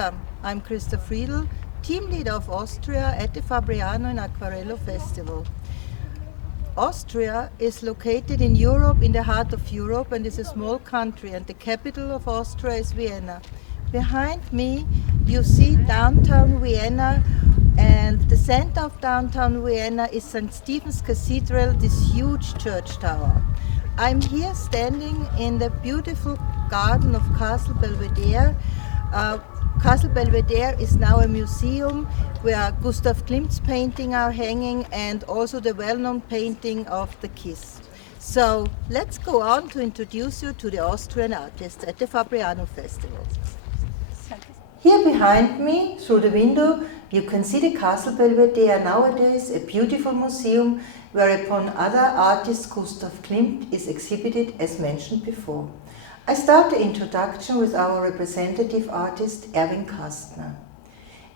Welcome, I'm Christa Friedl, team leader of Austria at the FabrianoInAcquarello Festival. Austria is located in Europe, in the heart of Europe, and is a small country, and the capital of Austria is Vienna. Behind me you see downtown Vienna, and the center of downtown Vienna is St. Stephen's Cathedral, this huge church tower. I'm here standing in the beautiful garden of Castle Belvedere. Castle Belvedere is now a museum where Gustav Klimt's paintings are hanging, and also the well-known painting of the Kiss. So let's go on to introduce you to the Austrian artists at the Fabriano Festival. Here behind me, through the window, you can see the Castle Belvedere, nowadays a beautiful museum whereupon other artists Gustav Klimt is exhibited as mentioned before. I start the introduction with our representative artist Erwin Kastner.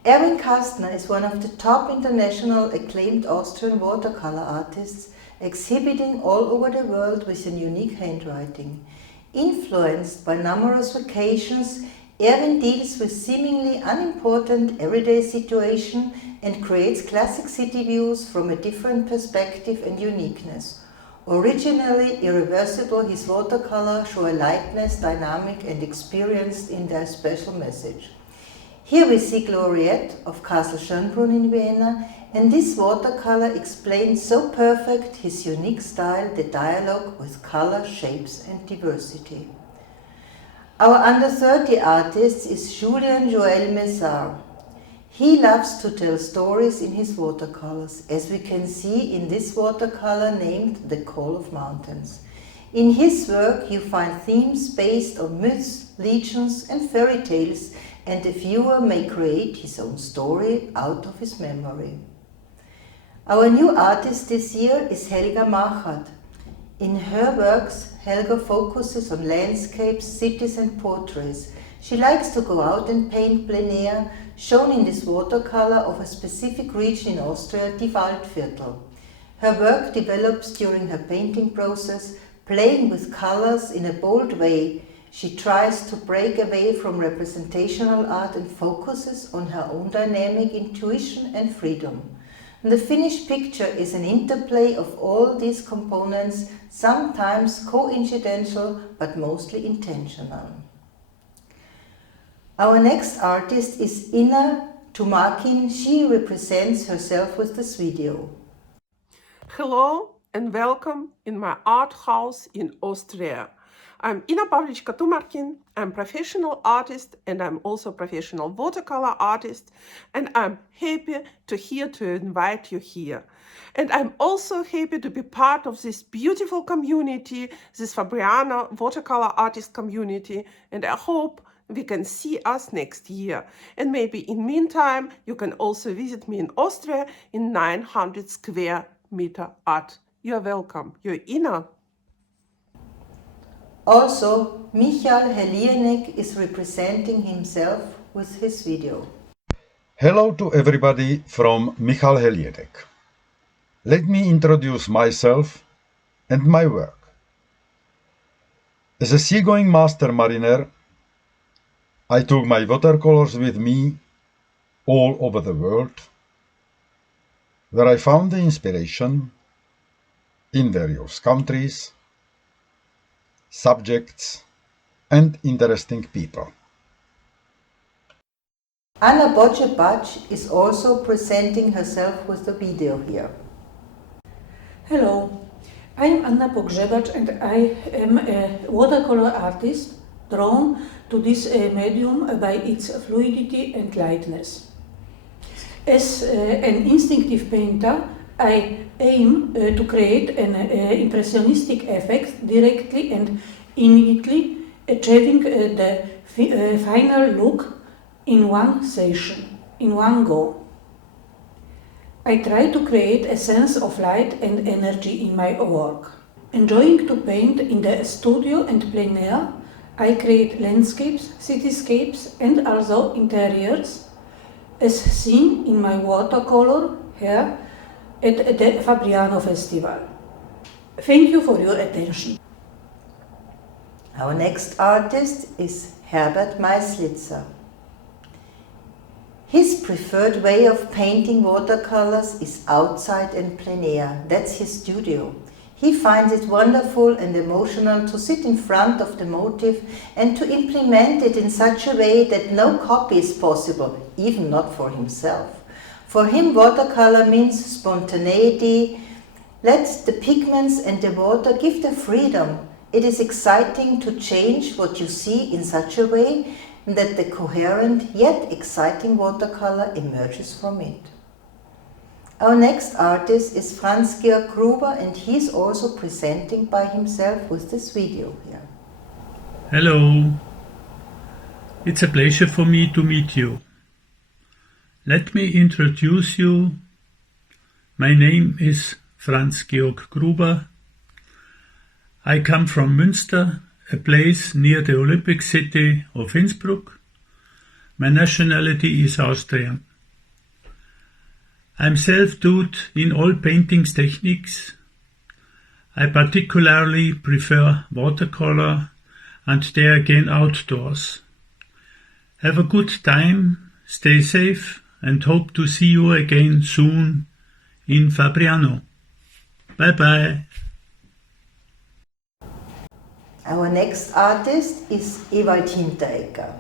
Erwin Kastner is one of the top international acclaimed Austrian watercolor artists, exhibiting all over the world with a unique handwriting. Influenced by numerous vocations, Erwin deals with seemingly unimportant everyday situations and creates classic city views from a different perspective and uniqueness. Originally irreversible, his watercolor show a lightness, dynamic and experienced in their special message. Here we see Gloriette of Castle Champron in Vienna, and this watercolor explains so perfect his unique style, the dialogue with color, shapes and diversity. Our under 30 artist is Julian Joelle Mizar. He loves to tell stories in his watercolors, as we can see in this watercolor named The Call of Mountains. In his work you find themes based on myths, legends and fairy tales, and the viewer may create his own story out of his memory. Our new artist this year is Helga Machert. In her works, Helga focuses on landscapes, cities and portraits. She likes to go out and paint plein air, shown in this watercolor of a specific region in Austria, die Waldviertel. Her work develops during her painting process, playing with colors in a bold way. She tries to break away from representational art and focuses on her own dynamic intuition and freedom. And the finished picture is an interplay of all these components, sometimes coincidental but mostly intentional. Our next artist is Irena Muller. She represents herself with this video. Hello and welcome in my art house in Austria. I'm Pavlich Katomarkin. I'm professional artist and I'm also professional watercolor artist, and I'm happy to invite you here. And I'm also happy to be part of this beautiful community, this Fabriano watercolor artist community, and I hope we can see us next year. And maybe in meantime, you can also visit me in Austria in 900 square meter art. You're welcome. You're Ina. Also, Michael Helienek is representing himself with his video. Hello to everybody from Michal Helienek. Let me introduce myself and my work. As a seagoing master mariner, I took my watercolors with me all over the world, where I found the inspiration in various countries, subjects and interesting people. Anna Boczek is also presenting herself with the video here. Hello, I am Anna Pogrzebacz and I am a watercolor artist drawn to this medium by its fluidity and lightness. As an instinctive painter, I aim to create an impressionistic effect directly and immediately, achieving the final look in one session, in one go. I try to create a sense of light and energy in my work. Enjoying to paint in the studio and plein air, I create landscapes, cityscapes and also interiors, as seen in my watercolor here at the Fabriano Festival. Thank you for your attention. Our next artist is Herbert Meislitzer. His preferred way of painting watercolors is outside and plein air. That's his studio. He finds it wonderful and emotional to sit in front of the motif and to implement it in such a way that no copy is possible, even not for himself. For him, watercolor means spontaneity. Let the pigments and the water give the freedom. It is exciting to change what you see in such a way that the coherent yet exciting watercolor emerges from it. Our next artist is Franz Gearkruber, and he's also presenting by himself with this video here. Hello, it's a pleasure for me to meet you. Let me introduce you. My name is Franz Gearkruber. I come from Münster, a place near the Olympic city of Innsbruck. My nationality is Austrian. I'm self-taught in all paintings techniques. I particularly prefer watercolor and there again outdoors. Have a good time, stay safe, and hope to see you again soon in Fabriano. Bye bye. Our next artist is Eva Tinteika.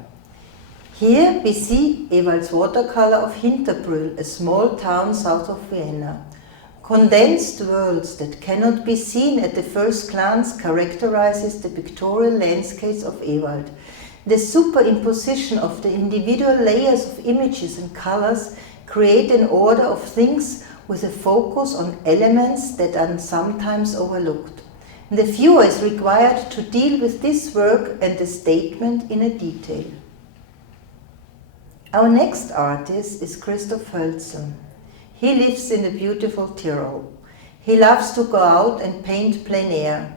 Here we see Eval's watercolor of Hinterbrühl, a small town south of Vienna. Condensed worlds that cannot be seen at the first glance characterizes the pictorial landscapes of Ewald. The superimposition of the individual layers of images and colors create an order of things with a focus on elements that are sometimes overlooked. The viewer is required to deal with this work and the statement in a detail. Our next artist is Christoph Hölzer. He lives in the beautiful Tyrol. He loves to go out and paint plein air.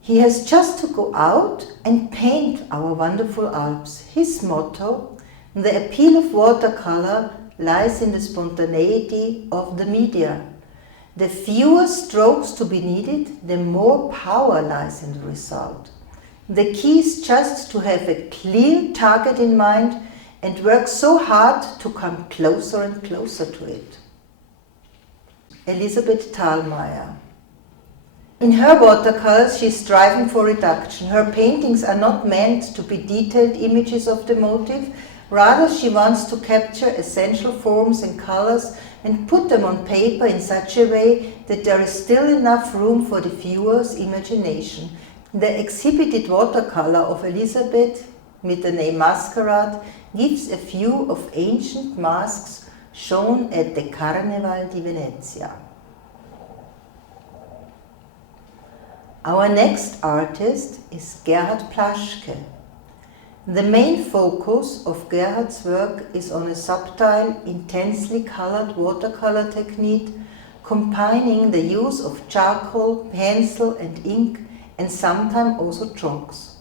He has just to go out and paint our wonderful Alps. His motto, the appeal of watercolor, lies in the spontaneity of the media. The fewer strokes to be needed, the more power lies in the result. The key is just to have a clear target in mind and work so hard to come closer and closer to it. Elisabeth Talmeyer. In her watercolors, she is striving for reduction. Her paintings are not meant to be detailed images of the motif, rather she wants to capture essential forms and colors and put them on paper in such a way that there is still enough room for the viewer's imagination. The exhibited watercolor of Elisabeth, with the name Masquerade, gives a view of ancient masks shown at the Carneval di Venezia. Our next artist is Gerhard Plaschke. The main focus of Gerhard's work is on a subtle, intensely colored watercolor technique, combining the use of charcoal, pencil and ink, and sometimes also chalks.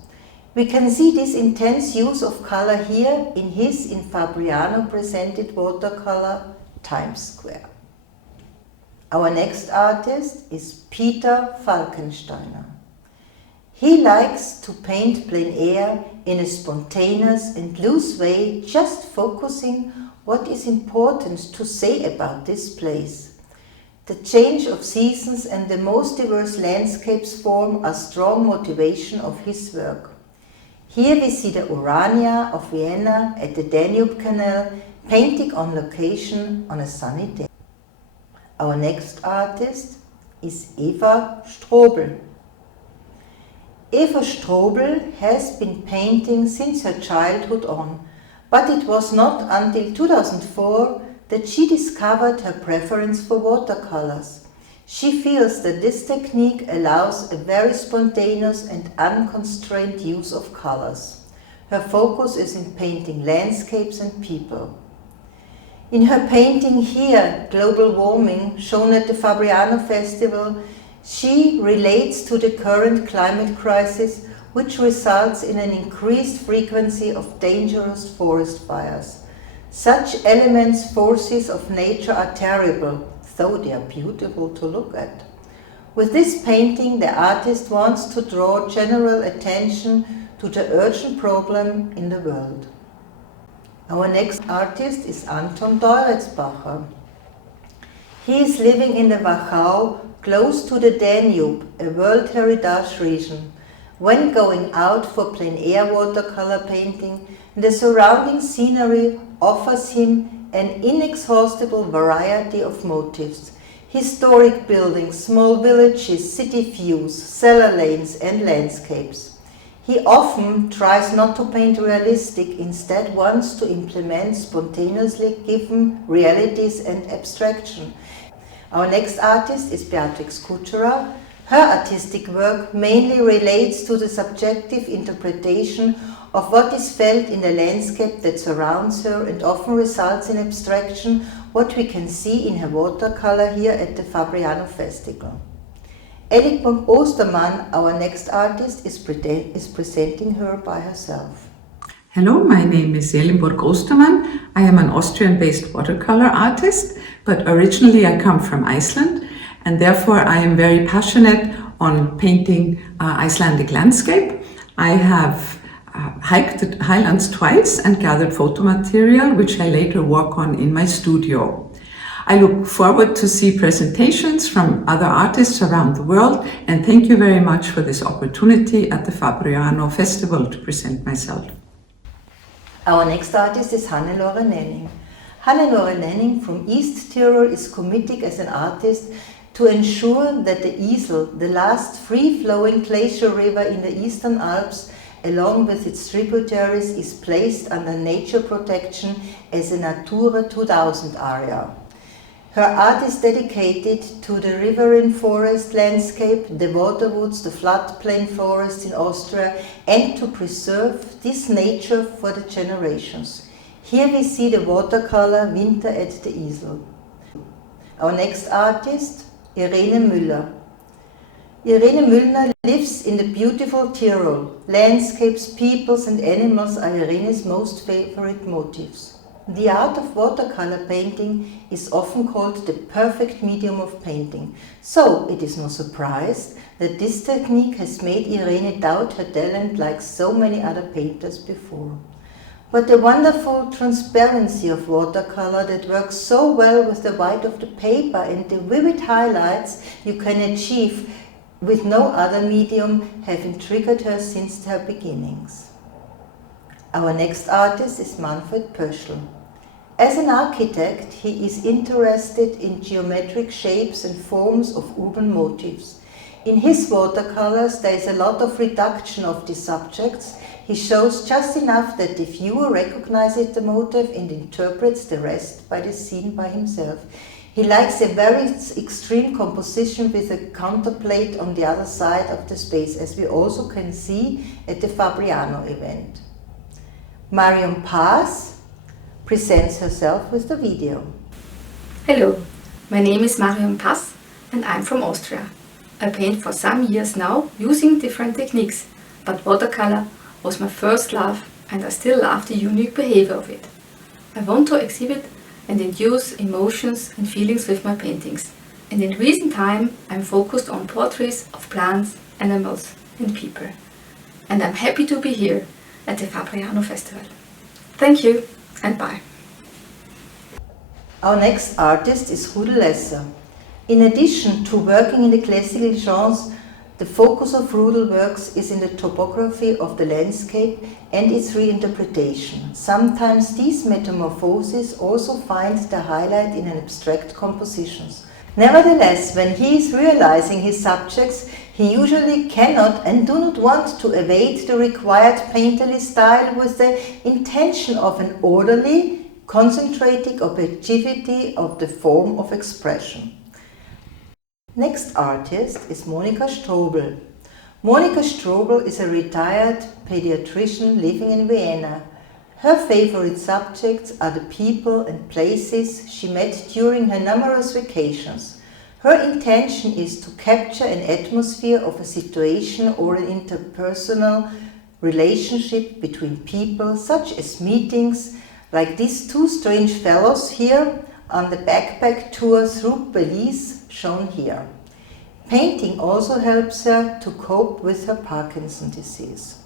We can see this intense use of color here in his in Fabriano presented watercolor Times Square. Our next artist is Peter Falkensteiner. He likes to paint plein air in a spontaneous and loose way, just focusing what is important to say about this place. The change of seasons and the most diverse landscapes form a strong motivation of his work. Here we see the Urania of Vienna at the Danube Canal, painting on location on a sunny day. Our next artist is Eva Strobel. Eva Strobel has been painting since her childhood on, but it was not until 2004 that she discovered her preference for watercolors. She feels that this technique allows a very spontaneous and unconstrained use of colors. Her focus is in painting landscapes and people. In her painting here, Global Warming, shown at the Fabriano Festival, she relates to the current climate crisis, which results in an increased frequency of dangerous forest fires. Such elements, forces of nature are terrible, though they are beautiful to look at. With this painting, the artist wants to draw general attention to the urgent problem in the world. Our next artist is Anton Doritzbacher. He is living in the Wachau, close to the Danube, a World Heritage region. When going out for plein air watercolor painting, the surrounding scenery offers him an inexhaustible variety of motifs. Historic buildings, small villages, city views, cellar lanes and landscapes. He often tries not to paint realistic, instead wants to implement spontaneously given realities and abstraction. Our next artist is Beatrix Cultura. Her artistic work mainly relates to the subjective interpretation of what is felt in the landscape that surrounds her and often results in abstraction, what we can see in her watercolor here at the Fabriano Festival. Ellinborg Ostermann, our next artist, is presenting her by herself. Hello, my name is Ellinborg Ostermann. I am an Austrian-based watercolor artist, but originally I come from Iceland, and therefore I am very passionate on painting Icelandic landscape. I have hiked the highlands twice and gathered photo material, which I later work on in my studio. I look forward to see presentations from other artists around the world, and thank you very much for this opportunity at the Fabriano Festival to present myself. Our next artist is Hannelore Nenning. Hannelore Nenning from East Tyrol is committed as an artist to ensure that the Isel, the last free-flowing glacier river in the Eastern Alps, along with its tributaries, is placed under nature protection as a Natura 2000 area. Her art is dedicated to the riverine forest landscape, the waterwoods, the floodplain forests in Austria, and to preserve this nature for the generations. Here we see the watercolor Winter at the Isel. Our next artist, Irene Muller. Irene Muller lives in the beautiful Tyrol. Landscapes, peoples and animals are Irene's most favorite motifs. The art of watercolor painting is often called the perfect medium of painting, so it is no surprise that this technique has made Irene doubt her talent like so many other painters before. But the wonderful transparency of watercolor that works so well with the white of the paper and the vivid highlights you can achieve with no other medium have intrigued her since her beginnings. Our next artist is Manfred Perschall. As an architect, he is interested in geometric shapes and forms of urban motifs. In his watercolors, there is a lot of reduction of these subjects. He shows just enough that the viewer recognizes the motif and interprets the rest by the scene by himself. He likes a very extreme composition with a counterplate on the other side of the space, as we also can see at the Fabriano event. Marion Paz presents herself with the video. Hello, my name is Marion Paz and I'm from Austria. I paint for some years now using different techniques, but watercolor was my first love and I still love the unique behavior of it. I want to exhibit and induce emotions and feelings with my paintings, and in recent time I'm focused on portraits of plants, animals and people. And I'm happy to be here at the Fabriano Festival. Thank you and bye. Our next artist is Huda Lesser. In addition to working in the classical genres, the focus of Huda's works is in the topography of the landscape and its reinterpretation. Sometimes these metamorphoses also find their highlight in abstract compositions. Nevertheless, when he is realizing his subjects, he usually cannot and do not want to evade the required painterly style with the intention of an orderly, concentrated objectivity of the form of expression. Next artist is Monika Strobel. Monika Strobel is a retired pediatrician living in Vienna. Her favorite subjects are the people and places she met during her numerous vacations. Her intention is to capture an atmosphere of a situation or an interpersonal relationship between people, such as meetings like these two strange fellows here on the backpack tour through Belize, shown here. Painting also helps her to cope with her Parkinson's disease.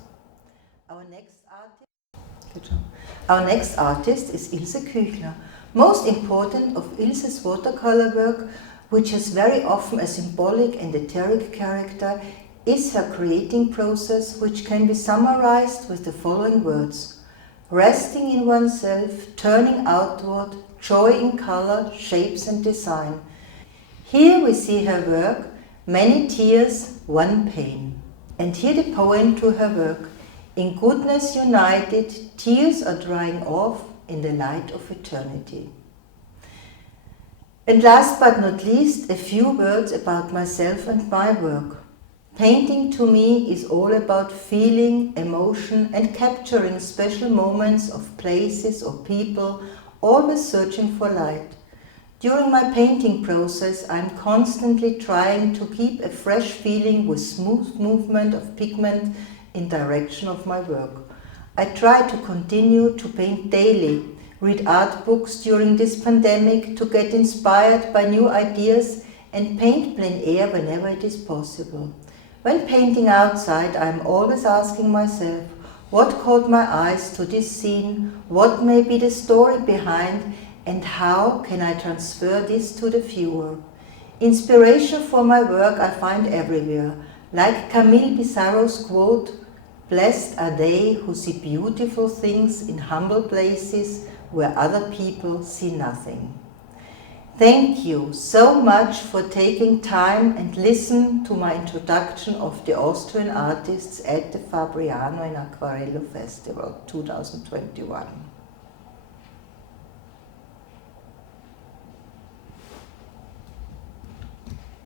Our next artist is Ilse Küchler. Most important of Ilse's watercolor work, which has very often a symbolic and etheric character, is her creating process, which can be summarized with the following words: resting in oneself, turning outward, joy in color, shapes and design. Here we see her work, many tears, one pain. And here the poem to her work: in goodness united, tears are drying off in the light of eternity. And last but not least, a few words about myself and my work. Painting to me is all about feeling, emotion and capturing special moments of places or people, always searching for light. During my painting process, I'm constantly trying to keep a fresh feeling with smooth movement of pigment in direction of my work. I try to continue to paint daily, read art books during this pandemic to get inspired by new ideas, and paint plein air whenever it is possible. When painting outside, I'm always asking myself, what caught my eyes to this scene, what may be the story behind, and how can I transfer this to the viewer? Inspiration for my work I find everywhere, like Camille Pissarro's quote, "Blessed are they who see beautiful things in humble places where other people see nothing." Thank you so much for taking time and listen to my introduction of the Austrian artists at the FabrianoInAcquarello Festival 2021.